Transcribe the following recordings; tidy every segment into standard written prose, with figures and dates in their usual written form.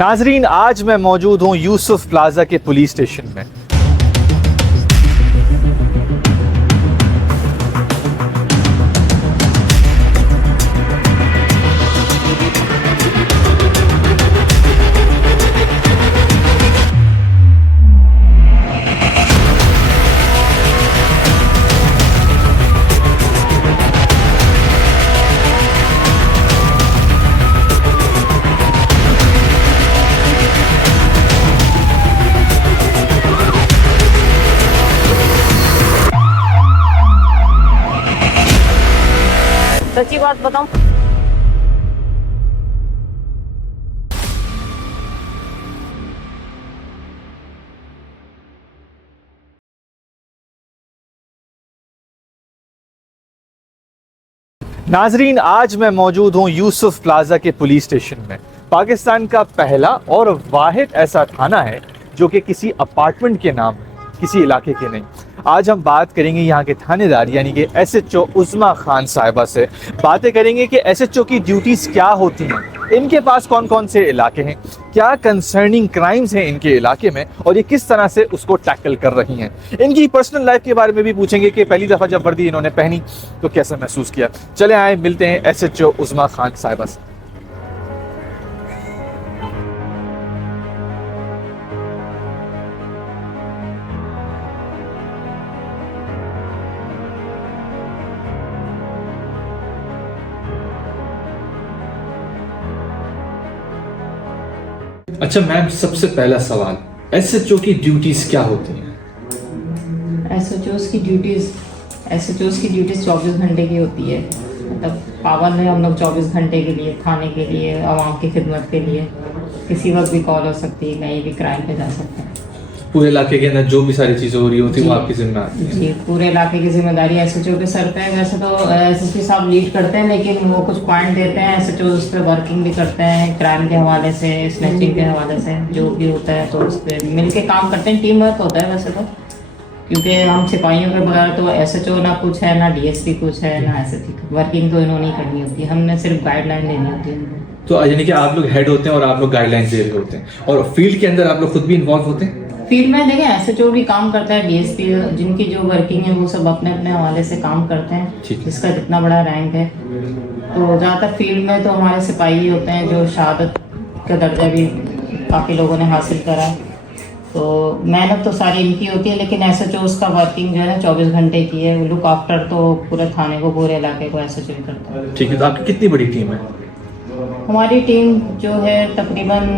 नाजरीन, आज मैं मौजूद हूँ यूसुफ प्लाजा के पुलिस स्टेशन में। सच्ची बात बताऊं, नाजरीन, आज मैं मौजूद हूँ यूसुफ प्लाजा के पुलिस स्टेशन में। पाकिस्तान का पहला और वाहिद ऐसा थाना है जो कि किसी अपार्टमेंट के नाम है, किसी इलाके के नहीं। आज हम बात करेंगे यहाँ के थानेदार यानी कि SHO उस्मा खान साहिबा से। बातें करेंगे कि SHO की ड्यूटीज़ क्या होती हैं, इनके पास कौन कौन से इलाके हैं, क्या कंसर्निंग क्राइम्स हैं इनके इलाके में और ये किस तरह से उसको टैकल कर रही हैं। इनकी पर्सनल लाइफ के बारे में भी पूछेंगे कि पहली दफ़ा जब वर्दी इन्होंने पहनी तो कैसा महसूस किया। चले आए मिलते हैं SHO उस्मा खान साहिबा से। अच्छा मैम, सबसे पहला सवाल, SHO की ड्यूटीज क्या होती हैं? एसएचओस की ड्यूटीज 24 घंटे की होती है। मतलब पाबंद है हम लोग 24 घंटे के लिए, थाने के लिए, आवाम की खिदमत के लिए। किसी वक्त भी कॉल हो सकती है, कहीं भी क्राइम पे जा सकते हैं। पूरे इलाके के अंदर जो भी सारी चीज़ें हो रही होती है वो आपकी जिम्मेदारी है? जी, पूरे इलाके की जिम्मेदारी SHO के सर पे है। वैसे तो SSP साहब लीड करते हैं, लेकिन वो कुछ पॉइंट देते हैं। SHO उस पर वर्किंग भी करते हैं, क्राइम के हवाले से, स्नैचिंग के हवाले से, जो भी होता है तो उस पर मिल के काम करते हैं। टीम वर्क होता है वैसे तो, क्योंकि हम सिपाहियों के बगैर तो SHO ना कुछ है, ना DSP कुछ है, ना SSP। वर्किंग तो इन्होंने ही करनी होती है, हमने सिर्फ गाइडलाइन देनी होती है। तो यानी कि आप लोग हेड होते हैं और आप लोग गाइडलाइंस दे रहे होते हैं, और फील्ड के अंदर आप लोग खुद भी इन्वॉल्व होते हैं? फील्ड में देखें SHO भी काम करता है, DSP जिनकी जो वर्किंग है वो सब अपने अपने हवाले से काम करते हैं, जिसका जितना बड़ा रैंक है। तो ज़्यादातर फील्ड में तो हमारे सिपाही होते हैं जो शहादत का दर्जा भी काफ़ी लोगों ने हासिल करा है। तो मेहनत तो सारी इनकी होती है, लेकिन SHO उसका वर्किंग जो है ना 24 घंटे की है। लुक आफ्टर तो पूरे थाने को, पूरे इलाके को SHO ही करता है। ठीक है, तो आपकी कितनी बड़ी टीम है? हमारी टीम जो है तकरीबन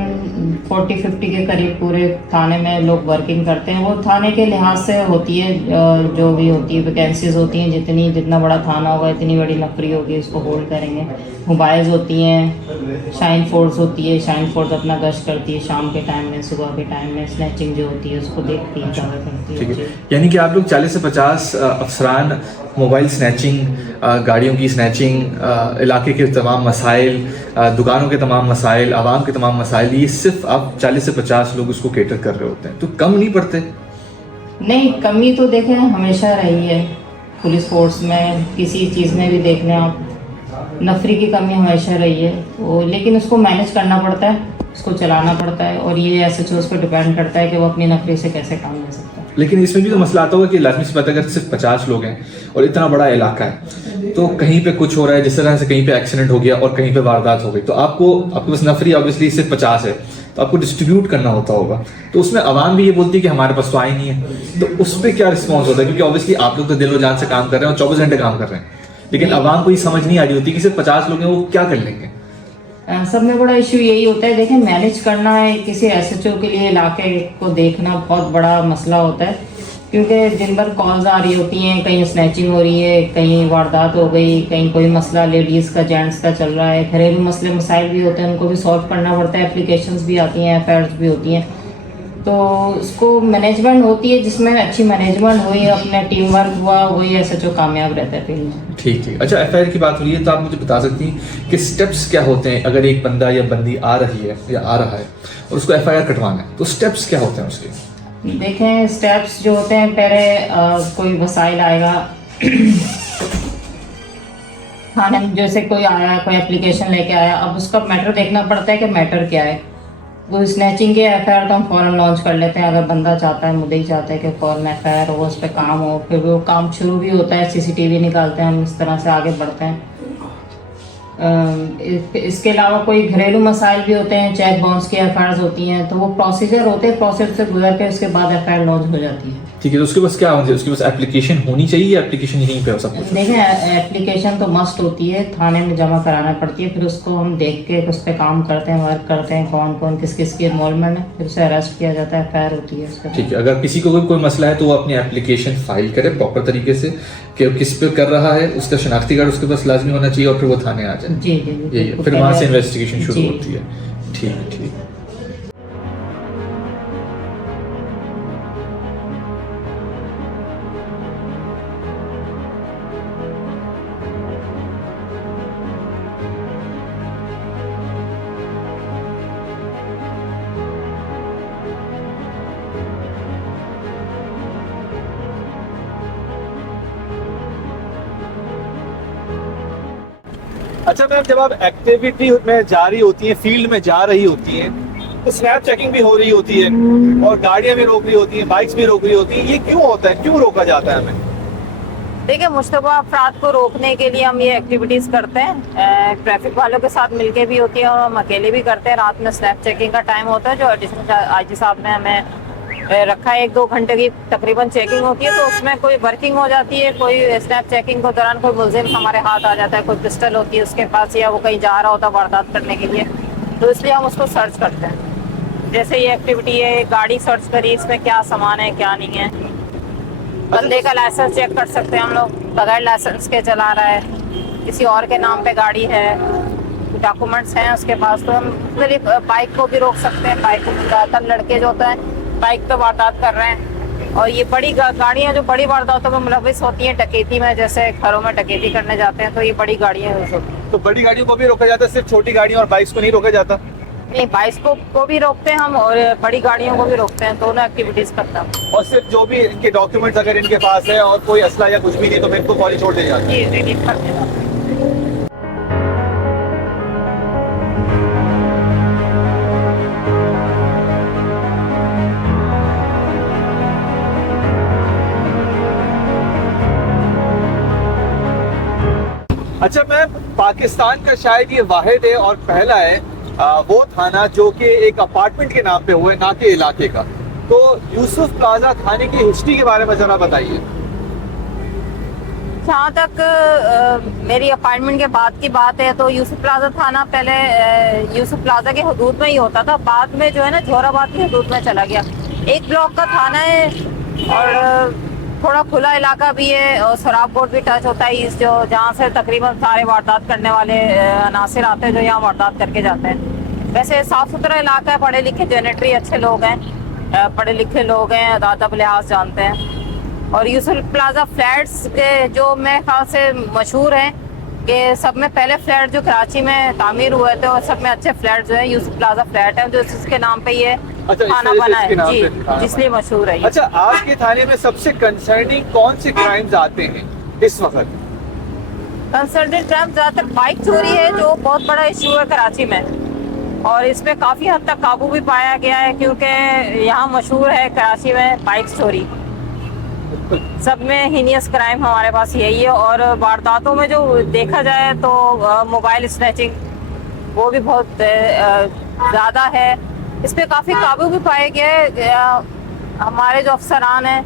40-50 के करीब पूरे थाने में लोग वर्किंग करते हैं। वो थाने के लिहाज से होती है, जो भी होती है वैकेंसीज होती हैं। जितना बड़ा थाना होगा इतनी बड़ी नफरी होगी, उसको होल्ड करेंगे। मोबाइल्स होती हैं, शाइन फोर्स होती है। शाइन फोर्स अपना गश्त करती है शाम के टाइम में, सुबह के टाइम में। स्नैचिंग जो होती है उसको देखती है, कवर करती है। यानी कि आप लोग 40 से 50 अफसरान मोबाइल स्नैचिंग, गाड़ियों की स्नैचिंग, इलाके के तमाम मसाइल, दुकानों के तमाम मसाइल, आवाम के तमाम मसाइल, ये सिर्फ आप 40 से 50 लोग उसको केटर कर रहे होते हैं, तो कम नहीं पड़ते? नहीं, कमी तो देखें हमेशा रही है पुलिस फोर्स में। किसी चीज़ में भी देख लें आप, नफरी की कमी हमेशा रही है वो, लेकिन उसको मैनेज करना पड़ता है, उसको चलाना पड़ता है। और ये SHO पर डिपेंड करता है कि वो अपनी नफरी से कैसे काम ले सकता है। लेकिन इसमें भी तो मसला आता होगा कि लाजमी सी बात है, अगर सिर्फ 50 लोग हैं और इतना बड़ा इलाका है, तो कहीं पे कुछ हो रहा है, जिस तरह से कहीं पे एक्सीडेंट हो गया और कहीं पे वारदात हो गई, तो आपके पास नफरी ऑब्वियसली सिर्फ 50 है, तो आपको डिस्ट्रीब्यूट करना होता होगा। तो उसमें आवाम भी ये बोलती है कि हमारे पास तो आई नहीं है, तो उस पर क्या रिस्पॉन्स होता है? क्योंकि ऑब्वियसली आप लोग तो दिलो जान से काम कर रहे हैं और 24 घंटे काम कर रहे हैं, लेकिन आवाम को ये समझ नहीं आ रही होती कि सिर्फ 50 लोग हैं, वो क्या कर लेंगे। सब में बड़ा इशू यही होता है। देखें, मैनेज करना है किसी SHO के लिए, इलाके को देखना बहुत बड़ा मसला होता है, क्योंकि दिन भर कॉल्स आ रही होती हैं। कहीं स्नैचिंग हो रही है, कहीं वारदात हो गई, कहीं कोई मसला लेडीज़ का, जेंट्स का चल रहा है, घरेलू मसले मसाइल भी होते हैं, उनको भी सॉल्व करना पड़ता है। एप्लीकेशंस भी आती हैं, FIRs भी होती हैं। तो उसको मैनेजमेंट होती है, जिसमें अच्छी मैनेजमेंट हुई, अपना टीम वर्क हुआ, वही SHO कामयाब रहता है फील्ड में। ठीक है। अच्छा, FIR की बात हो रही है, तो आप मुझे बता सकती हैं कि स्टेप्स क्या होते हैं अगर एक बंदा या बंदी आ रही है या आ रहा है और उसको FIR कटवाना है, तो स्टेप्स क्या होते हैं उसके? देखें, स्टेप्स जो होते हैं, पहले कोई वसाइल आएगा थाने में, जैसे कोई आया, कोई एप्लीकेशन लेके आया, अब उसका मैटर देखना पड़ता है कि मैटर क्या है। वो स्नैचिंग के एफआईआर तो हम फौरन लॉन्च कर लेते हैं। अगर बंदा चाहता है, मुद्दई चाहता है कि फौरन एफआईआर हो, उस पर काम हो, फिर वो काम शुरू भी होता है, सीसीटीवी निकालते हैं, हम इस तरह से आगे बढ़ते हैं। इसके अलावा कोई घरेलू मसाइल भी होते हैं, चेक बाउंस की एफआईआर होती हैं, तो वो प्रोसीजर होते हैं, प्रोसेस से गुजर के उसके बाद एफआईआर लॉन्च हो जाती है। ठीक है, तो उसके पास क्या होना चाहिए? उसके पास एप्लीकेशन होनी चाहिए या एप्लीकेशन यहीं पे हो सब कुछ? देखिए, एप्लीकेशन तो मस्ट होती है, थाने में जमा कराना पड़ती है, फिर उसको हम देख के उस पर काम करते हैं, वर्क करते हैं, कौन कौन किस किस की इन्वॉल्वमेंट है, फिर उसे अरेस्ट किया जाता है, एफआईआर होती है उसके बाद। ठीक है, अगर किसी को कोई मसला है तो वो अपनी एप्लीकेशन फाइल करे प्रॉपर तरीके से कि वो किस पे कर रहा है, उसका शनाख्ती कार्ड उसके पास लाजमी होना चाहिए और फिर वो थाने आ जाए। जी जी जी, यही है, फिर वहाँ से इन्वेस्टिगेशन शुरू होती है। ठीक है, ठीक है। अच्छा मैम, जब आप एक्टिविटी में जा रही होती हैं, फील्ड में जा रही होती हैं, तो स्नैप चेकिंग भी हो रही होती है और गाड़ियां भी रोक रही होती हैं, बाइक्स भी रोक रही होती हैं, ये क्यों होता है, क्यों रोका जाता है हमें? देखिए, मुश्तबा अफराद को रोकने के लिए हम ये एक्टिविटीज करते हैं। ट्रैफिक वालों के साथ मिलके भी होती है और हम अकेले भी करते हैं। रात में स्नैप चेकिंग का टाइम होता है, जो एडिशनल आईजी साहब ने हमें रखा है। 1-2 घंटे की तकरीबन चेकिंग होती है, तो उसमें कोई वर्किंग हो जाती है, कोई स्नैप चेकिंग के दौरान कोई मुलजिम हमारे हाथ आ जाता है, कोई पिस्टल होती है उसके पास, या वो कहीं जा रहा होता है वारदात करने के लिए, तो इसलिए हम उसको सर्च करते हैं। जैसे ये एक्टिविटी है, गाड़ी सर्च करी, इसमें क्या सामान है क्या नहीं है, बंदे का लाइसेंस चेक कर सकते हैं हम लोग, बगैर लाइसेंस के चला रहा है, किसी और के नाम पे गाड़ी है, डॉक्यूमेंट्स हैं उसके पास, तो हम बाइक को भी रोक सकते हैं। बाइक को ज़्यादातर लड़के जो होता है बाइक पे वारदात कर रहे हैं, और ये बड़ी गाड़ियाँ जो बड़ी वारदातों में मुलविस होती हैं, डकैती में, जैसे घरों में डकैती करने जाते हैं, तो ये बड़ी गाड़ियाँ यूज होती हैं। तो बड़ी गाड़ियों को भी रोका जाता है, सिर्फ छोटी गाड़ियों और बाइक्स को नहीं रोका जाता? नहीं, बाइक्स को भी रोकते हैं हम और बड़ी गाड़ियों को भी रोकते हैं, दोनों एक्टिविटीज करते हैं। और सिर्फ जो भी इनके डॉक्यूमेंट्स अगर इनके पास है और कोई असला या कुछ भी नहीं, तो फिर इनको कॉलेज छोड़ दे जाते हैं? जी, रिलीज करते हैं। अच्छा मैम, पाकिस्तान का शायद ये वाहिद है और पहला है वो थाना जो कि एक अपार्टमेंट के नाम पे हुआ है, ना कि इलाके का। तो यूसुफ प्लाजा थाने की हिस्ट्री के बारे में जरा बताइए। जहाँ तक मेरी अपार्टमेंट के बाद की बात है, तो यूसुफ प्लाजा थाना पहले यूसुफ प्लाजा के हदूद में ही होता था, बाद में जो है ना जोराबाद की हदूद में चला गया। एक ब्लॉक का थाना है और थोड़ा खुला इलाका भी है, और शराब कोर्ट भी टच होता है, इस जो जहाँ से तकरीबन सारे वारदात करने वाले अनासिर आते हैं, जो यहाँ वारदात करके जाते हैं। वैसे साफ सुथरा इलाका है, पढ़े लिखे जेनेटरी अच्छे लोग हैं, पढ़े लिखे लोग हैं, अदब लिहाज जानते हैं। और यूसुफ प्लाजा फ्लैट्स के जो मेरे ख्याल से मशहूर हैं कि सब में पहले फ्लैट जो कराची में तामीर हुए थे, और सब में अच्छे फ्लैट जो है यूसुफ प्लाजा फ्लैट है, जो इसके नाम पे ये थाना बना है जी, जिसलिए मशहूर है। अच्छा, आपके थाने में सबसे कंसर्निंग कौन से क्राइम्स आते हैं इस वक्त? कंसर्टेड क्राइम ज्यादातर बाइक चोरी है, जो बहुत बड़ा इशू है कराची में, और इसमें काफी हद तक काबू भी पाया गया है, क्योंकि यहाँ मशहूर है कराची में बाइक चोरी। सब में हीनियस क्राइम हमारे पास यही है। और वारदातों में जो देखा जाए तो मोबाइल स्नैचिंग वो भी बहुत ज़्यादा है, इस पे काफ़ी काबू भी पाए गए। हमारे जो अफसरान हैं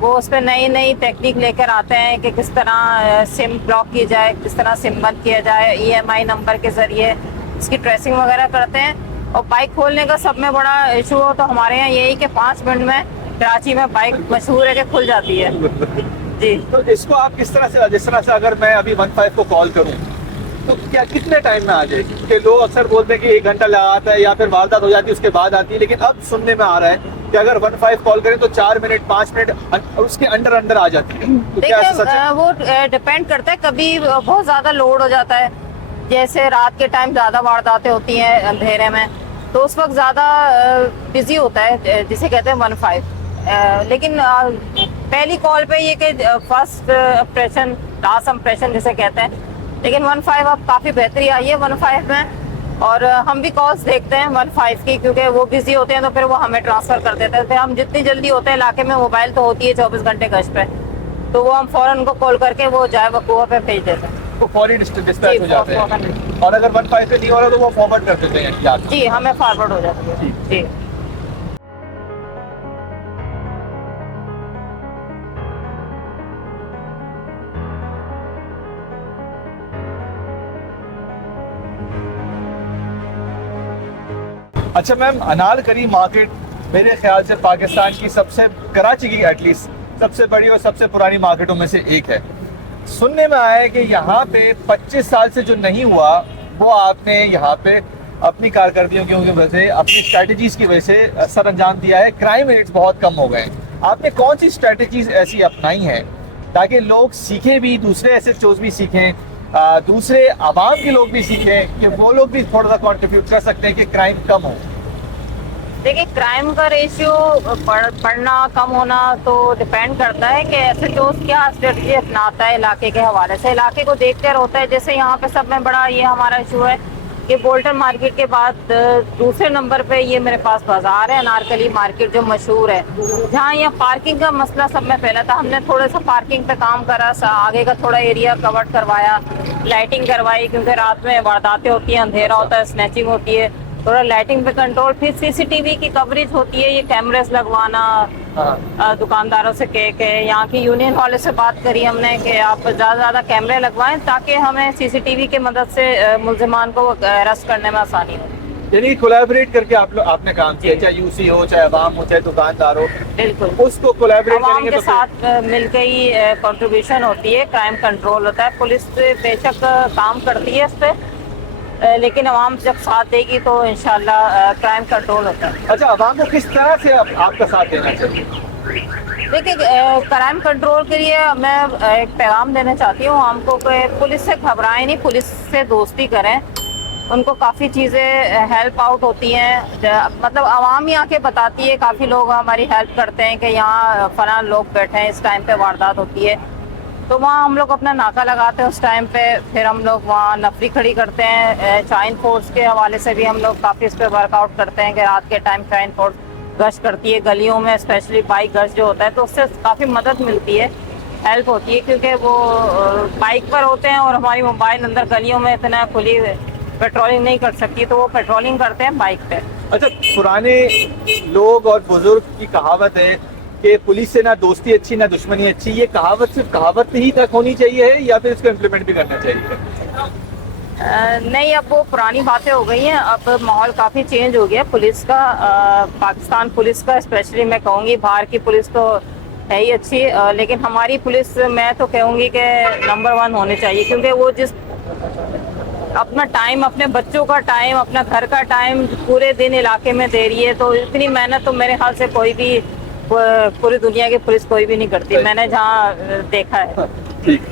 वो उस पर नई नई टेक्निक लेकर आते हैं कि किस तरह सिम ब्लॉक की जाए, किस तरह सिम बंद किया जाए, EMI नंबर के ज़रिए इसकी ट्रेसिंग वगैरह करते हैं। और बाइक खोलने का सब में बड़ा इशू हो तो हमारे यहाँ यही कि 5 मिनट में कराची में बाइक मशहूर है कि खुल जाती है जी। तो इसको आप किस तरह से, जिस तरह से अगर मैं अभी 15 को कॉल करूं तो क्या कितने टाइम में आ जाएगी? क्योंकि लोग अक्सर बोलते हैं कि 1 घंटा लगाता है या फिर वारदात हो जाती है उसके बाद आती है, लेकिन अब सुनने में आ रहा है कि अगर 15 कॉल करें तो 4 मिनट 5 मिनट उसके अंदर आ जाती है। तो क्या ऐसा सच है? वो डिपेंड करता है, कभी बहुत ज्यादा लोड हो जाता है, जैसे रात के टाइम ज्यादा वारदातें होती हैं अंधेरे में, तो उस वक्त ज्यादा बिजी होता है, जिसे कहते हैं 15। लेकिन पहली कॉल पे ये कि फर्स्ट इंप्रेशन लास्ट इंप्रेशन जिसे कहते हैं, लेकिन 15 अब काफ़ी बेहतरी आई है। 15 में और हम भी कॉल्स देखते हैं 15 की, क्योंकि वो बिजी होते हैं तो फिर वो हमें ट्रांसफर कर देते हैं। फिर हम जितनी जल्दी होते हैं, इलाके में मोबाइल तो होती है 24 घंटे गश्त पे, तो वो हम फौरन उनको कॉल करके वो जाए वकूआ पे भेज देते हैं। वो फौरी डिस्पैच हो जाते हैं, जी, और अगर 15 पे नहीं हो रहा तो वो फॉरवर्ड कर देते हैं याद। जी हमें फॉरवर्ड हो जाती है। जी अच्छा मैम, अनारकली मार्केट मेरे ख्याल से पाकिस्तान की सबसे, कराची की एटलीस्ट सबसे बड़ी और सबसे पुरानी मार्केटों में से एक है। सुनने में आया है कि यहाँ पे 25 साल से जो नहीं हुआ वो आपने यहाँ पे अपनी कारकर्दगियों की वजह से, अपनी स्ट्रैटेजीज की वजह से सर अंजाम दिया है। क्राइम रेट्स बहुत कम हो गए हैं। आपने कौन सी स्ट्रैटेजीज ऐसी अपनाई हैं ताकि लोग सीखें भी, दूसरे एसएचओज भी सीखें, दूसरे आवाम के लोग भी सीखें कि वो लोग भी थोड़ा सा कंट्रीब्यूट कर सकते हैं कि क्राइम कम हो? देखिए, क्राइम का रेशियो बढ़ना कम होना तो डिपेंड करता है कि एसएचओ क्या स्ट्रेटजी अपनाता है इलाके के हवाले से, इलाके को देखकर होता है। जैसे यहाँ पे सब में बड़ा ये हमारा इशू है कि बोल्टन मार्केट के बाद दूसरे नंबर पे ये मेरे पास बाजार है अनारकली मार्केट, जो मशहूर है, जहाँ यहाँ पार्किंग का मसला सब में फैला था। हमने थोड़े सा पार्किंग पे काम करा, आगे का थोड़ा एरिया कवर करवाया, लाइटिंग करवाई, क्योंकि रात में वारदातें होती हैं, अंधेरा होता है, स्नैचिंग होती है, थोड़ा लाइटिंग पे कंट्रोल। फिर सीसीटीवी की कवरेज होती है, ये कैमरेस लगवाना, दुकानदारों से कह के, यहाँ की यूनियन वाले से बात करी हमने कि आप ज़्यादा से ज़्यादा कैमरे लगवाएं ताकि हमें सीसीटीवी की मदद से मुलजिमान को अरेस्ट करने में आसानी हो। यानी कोलैबोरेट करके आपने काम किया, चाहे यूसी हो, चाहे अवाम हो, चाहे दुकानदार हो, बिल्कुल उसको कोलैबोरेट अवाम करेंगे के तो साथ मिलकर ही कंट्रीब्यूशन होती है, क्राइम कंट्रोल होता है। पुलिस बेशक काम करती है इस पे, लेकिन अवाम जब साथ देगी तो इंशाल्लाह क्राइम कंट्रोल होता है। अच्छा, अवाम को किस तरह से आपका साथ देना चाहिए? देखिए, क्राइम कंट्रोल के लिए मैं एक पैगाम देना चाहती हूँ हमको कि पुलिस से घबराएं नहीं, पुलिस से दोस्ती करें। उनको काफ़ी चीज़ें हेल्प आउट होती हैं, मतलब आवाम ही आके बताती है, काफ़ी लोग हमारी हेल्प करते हैं कि यहाँ फलां लोग बैठे हैं, इस टाइम पे वारदात होती है, तो वहाँ हम लोग अपना नाका लगाते हैं उस टाइम पे। फिर हम लोग वहाँ नफरी खड़ी करते हैं। चाइन फोर्स के हवाले से भी हम लोग काफ़ी इस पर वर्कआउट करते हैं कि रात के टाइम चाइन फोर्स गश्त करती है गलियों में, स्पेशली बाइक गश्त जो होता है, तो उससे काफ़ी मदद मिलती है, हेल्प होती है, क्योंकि वो बाइक पर होते हैं और हमारी मोबाइल अंदर गलियों में इतना खुली पेट्रोलिंग नहीं कर सकती, तो वो पेट्रोलिंग करते हैं बाइक पे। अच्छा, पुराने लोग और बुजुर्ग की कहावत है कि पुलिस से ना दोस्ती अच्छी ना दुश्मनी अच्छी, ये कहावत सिर्फ कहावत ही तक होनी चाहिए है या फिर इसको इम्प्लीमेंट भी करना चाहिए? नहीं, अब वो पुरानी बातें हो गई हैं, अब माहौल काफ़ी चेंज हो गया पुलिस का। पाकिस्तान पुलिस का स्पेशली मैं कहूँगी, बाहर की पुलिस तो है ही अच्छी, लेकिन हमारी पुलिस मैं तो कहूँगी कि नंबर 1 होनी चाहिए, क्योंकि वो जिस अपना टाइम, अपने बच्चों का टाइम, अपना घर का टाइम पूरे दिन इलाके में दे रही है, तो इतनी मेहनत तो मेरे ख्याल से कोई भी, पूरी दुनिया की पुलिस कोई भी नहीं करती, मैंने जहाँ देखा है। ठीक।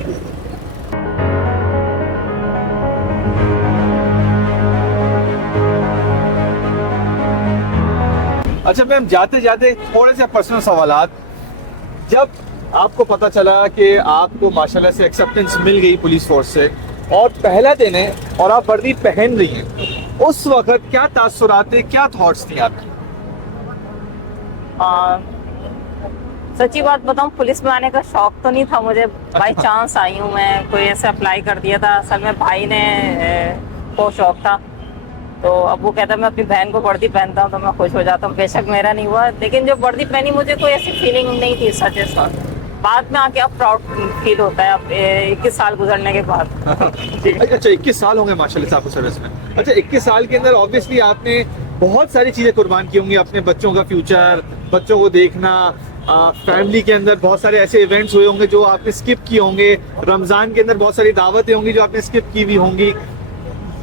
अच्छा मैम, जाते जाते थोड़े से पर्सनल सवालात। जब आपको पता चला कि आपको माशाल्लाह से एक्सेप्टेंस मिल गई पुलिस फोर्स से और पहला दिन है और आप वर्दी पहन रही हैं, उस वक्त क्या तासुरात थे, क्या थॉट्स थी आपकी? सच्ची बात बताऊं, पुलिस में आने का शौक तो नहीं था मुझे, बाई चांस आई हूँ मैं, कोई ऐसे अप्लाई कर दिया था। असल में भाई ने को शौक था, तो अब वो कहता मैं अपनी बहन को वर्दी पहनता हूँ तो मैं खुश हो जाता हूँ। बेशक मेरा नहीं हुआ, लेकिन जब वर्दी पहनी मुझे कोई ऐसी फीलिंग नहीं थी सच है। बाद में आके अब प्राउड फील होता है, अब 21 साल गुजरने के बाद। अच्छा, 21 साल होंगे माशाल्लाह से आपको सर्विस में। अच्छा, 21 साल के अंदर ऑब्वियसली आपने बहुत सारी चीज़ें कुर्बान की होंगी, अपने बच्चों का फ्यूचर, बच्चों को देखना, फैमिली के अंदर बहुत सारे ऐसे इवेंट्स हुए होंगे जो आपने स्किप किए होंगे, रमज़ान के अंदर बहुत सारी दावतें होंगी जो आपने स्किप की हुई होंगी।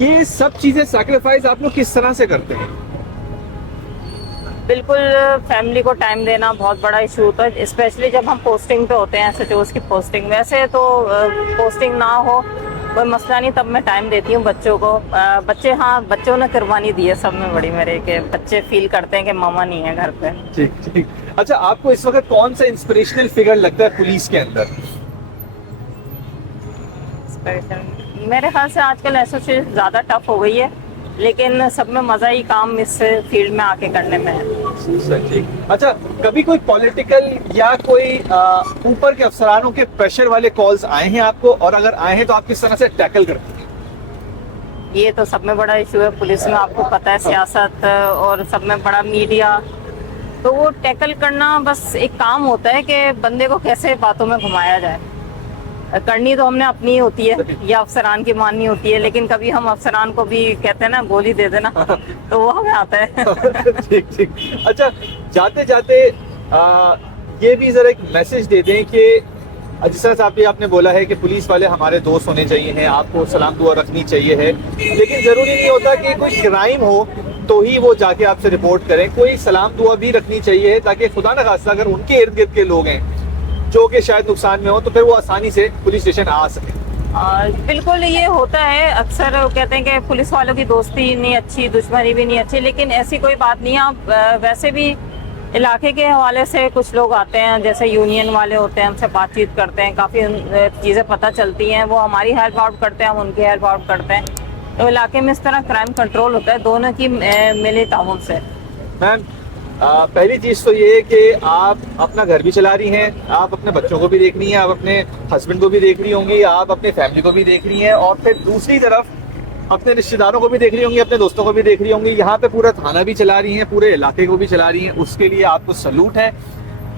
ये सब चीज़ें सैक्रिफाइस आप लोग किस तरह से करते हैं? बिल्कुल, फैमिली को टाइम देना बहुत बड़ा इशू होता है, स्पेशली जब हम पोस्टिंग पे होते हैं, एसएचओ की पोस्टिंग। वैसे तो पोस्टिंग ना हो कोई मसला नहीं, तब मैं टाइम देती हूँ बच्चों को। बच्चे, हाँ, बच्चों ने कुर्बानी दी है सब में बड़ी मेरे, के बच्चे फील करते हैं कि मामा नहीं है घर पे। ठीक ठीक। अच्छा, आपको इस वक्त कौन सा इंस्पिरेशनल फिगर लगता है पुलिस के अंदर? मेरे ख्याल से आजकल एसोसिएशन ज़्यादा टफ हो गई है, लेकिन सब में मजा ही काम इस फील्ड में आके करने में है। सर ठीक। अच्छा, कभी कोई पॉलिटिकल या कोई ऊपर के अफसरानों के प्रेशर वाले कॉल्स आए हैं आपको, और अगर आए हैं तो आप किस तरह से टैकल करते हैं? ये तो सब में बड़ा इशू है पुलिस में, आपको पता है, सियासत और सब में बड़ा मीडिया, तो वो टैकल करना बस एक काम होता है कि बंदे को कैसे बातों में घुमाया जाए। करनी तो हमने अपनी होती है या अफसरान की माननी होती है, लेकिन कभी हम अफसरान को भी कहते हैं ना गोली दे देना, तो वो हमें आता है। ठीक ठीक। अच्छा, जाते जाते ये भी जरा एक मैसेज दे दें कि जिस तरह से आपने बोला है कि पुलिस वाले हमारे दोस्त होने चाहिए हैं, आपको सलाम दुआ रखनी चाहिए है, लेकिन जरूरी नहीं होता कि कोई क्राइम हो तो ही वो जाके आपसे रिपोर्ट करें। कोई सलाम दुआ भी रखनी चाहिए ताकि खुदा न खास्ता अगर उनके इर्द गिर्द के लोग हैं जो कि शायद नुकसान में हो तो फिर वो आसानी से पुलिस स्टेशन आ सके। बिल्कुल ये होता है, अक्सर वो कहते हैं कि पुलिस वालों की दोस्ती नहीं अच्छी, दुश्मनी भी नहीं अच्छी, लेकिन ऐसी कोई बात नहीं है। आप वैसे भी इलाके के हवाले से कुछ लोग आते हैं, जैसे यूनियन वाले होते हैं, हमसे बातचीत करते हैं, काफ़ी चीज़ें पता चलती हैं, वो हमारी हेल्प आउट करते हैं, हम उनकी हेल्प आउट करते हैं, तो इलाके में इस तरह क्राइम कंट्रोल होता है दोनों की मिले ताउन से। मैम, पहली चीज़ तो ये है कि आप अपना घर भी चला रही हैं, आप अपने बच्चों को भी देख रही हैं, आप अपने हस्बैंड को भी देख रही होंगी, आप अपने फैमिली को भी देख रही हैं, और फिर दूसरी तरफ अपने रिश्तेदारों को भी देख रही होंगी, अपने दोस्तों को भी देख रही होंगी, यहाँ पे पूरा थाना भी चला रही हैं, पूरे इलाके को भी चला रही हैं। उसके लिए आपको सलूट है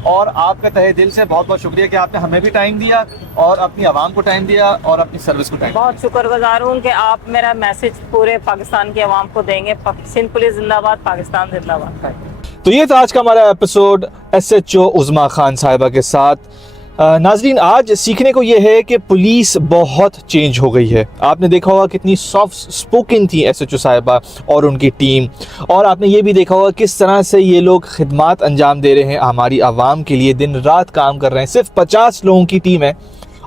और आपका तहे दिल से बहुत बहुत शुक्रिया कि आपने हमें भी टाइम दिया और अपनी आवाम को टाइम दिया और अपनी सर्विस को टाइम दिया। बहुत शुक्रगुजार हूँ कि आप मेरा मैसेज पूरे पाकिस्तान की आवाम को देंगे। सिंध पुलिस जिंदाबाद, पाकिस्तान जिंदाबाद। तो ये था आज का हमारा एपिसोड SHO उज़मा खान साहिबा के साथ। नाजरीन, आज सीखने को ये है कि पुलिस बहुत चेंज हो गई है। आपने देखा होगा कितनी सॉफ्ट स्पोकन थी SHO साहिबा और उनकी टीम, और आपने ये भी देखा होगा किस तरह से ये लोग खिदमात अंजाम दे रहे हैं, हमारी आवाम के लिए दिन रात काम कर रहे हैं। सिर्फ 50 लोगों की टीम है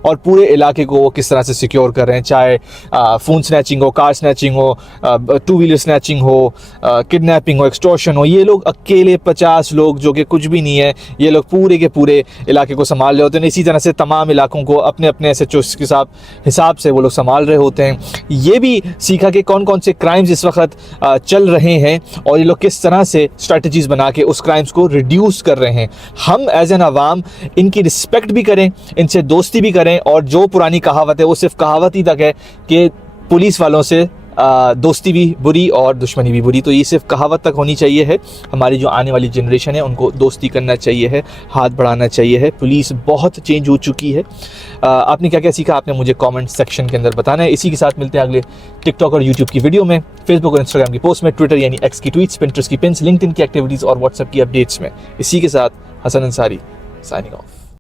और पूरे इलाके को वो किस तरह से सिक्योर कर रहे हैं, चाहे फ़ोन स्नैचिंग हो, कार स्नैचिंग हो, 2 व्हीलर स्नैचिंग हो, किडनैपिंग हो, एक्सटॉर्शन हो। ये लोग अकेले 50 लोग जो कि कुछ भी नहीं है, ये लोग पूरे के पूरे इलाके को संभाल रहे होते हैं। इसी तरह से तमाम इलाकों को अपने अपने SHO के हिसाब से वो लोग संभाल रहे होते हैं। ये भी सीखा कि कौन कौन से क्राइम्स इस वक्त चल रहे हैं और ये लोग किस तरह से स्ट्रैटेजीज़ बना के उस क्राइम्स को रिड्यूस कर रहे हैं। हम एज एन अवाम इनकी रिस्पेक्ट भी करें, इनसे दोस्ती भी करें, और जो पुरानी कहावत है वो सिर्फ कहावत ही तक है कि पुलिस वालों से दोस्ती भी बुरी और दुश्मनी भी बुरी, तो ये सिर्फ कहावत तक होनी चाहिए है। हमारी जो आने वाली जनरेशन है उनको दोस्ती करना चाहिए है, हाथ बढ़ाना चाहिए है। पुलिस बहुत चेंज हो चुकी है। आपने क्या क्या सीखा, आपने मुझे कमेंट सेक्शन के अंदर बताना है। इसी के साथ मिलते हैं अगले टिकटॉक और यूट्यूब की वीडियो में, फेसबुक और इंस्टाग्राम की पोस्ट में, ट्विटर यानी X की ट्वीट्स, पिंटरेस्ट की पिन्स, लिंक्डइन की एक्टिविटीज़ और व्हाट्सएप की अपडेट्स में। इसी के साथ हसन अंसारी साइनिंग ऑफ।